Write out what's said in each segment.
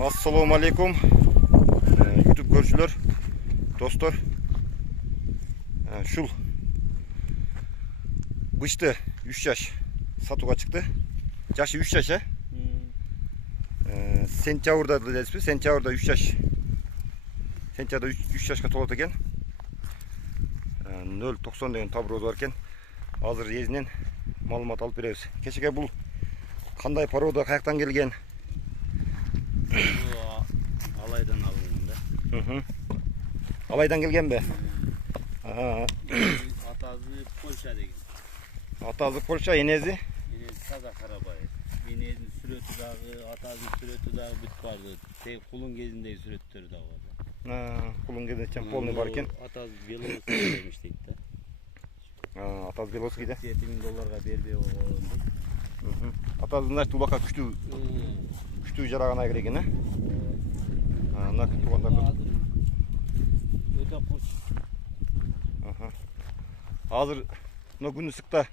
Assalamu alaikum YouTube görüşülür dostlar. Şul bıştı 3 yaş satuğa çıktı. Yaşı 3 yaşa. Sentyavrda da despi. Sentyavrda 3 yaş. Sentyavrda 3 yaşka tolat eken. 0.90 деген таброз бар екен. Азыр езінен малымат алып беребиз. Кечеге бұл қандай порода, каяктан келген? Alaydan alındım da. Alaydan gelgen be. Atazı Polşa degen. Atazı Polşa, enezi? Enezi Taza Karabayır. Enezi sürötü dağı, atazı sürötü dağı büt vardı. Kulun gezindeki sürötleri dağı vardı. Kulun gezindeki polni var iken. Ataz Beloruski demiş deydi de. Ataz Beloruski'de. $7.000 berbe oldu. Atazın da ulaka күчтүү жарагана керек экен, мына тугандарды. Өтө курч. Азыр мына күн ысыкта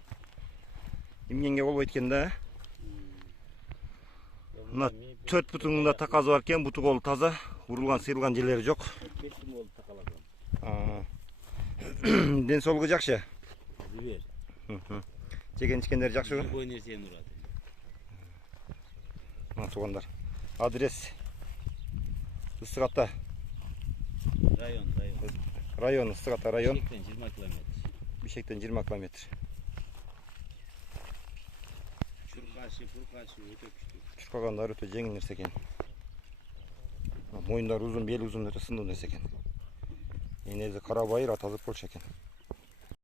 эмгенге болбойт экен да. Мына 4 бутуңда таказы бар экен, буту кол таза, урулган, сыйрылган жерлери жок. Кесим болуп такалаган. Ден соолугу жакшы. Жибер. Жеген ичкендери жакшыбы? Любой нерсени урат. Тугандар. Адрес Ысык-Ата. Район Ысык-Ата район. Бишектен 20 километр. Бишектен 20 километр. Чуркашы өтө күчтүү. Чуркагандар өтө жеңил нерсе экен. Моюндар узун, бели узун өтө сындуу нерсе экен. Энези Карабайыр, атазы Польша экен.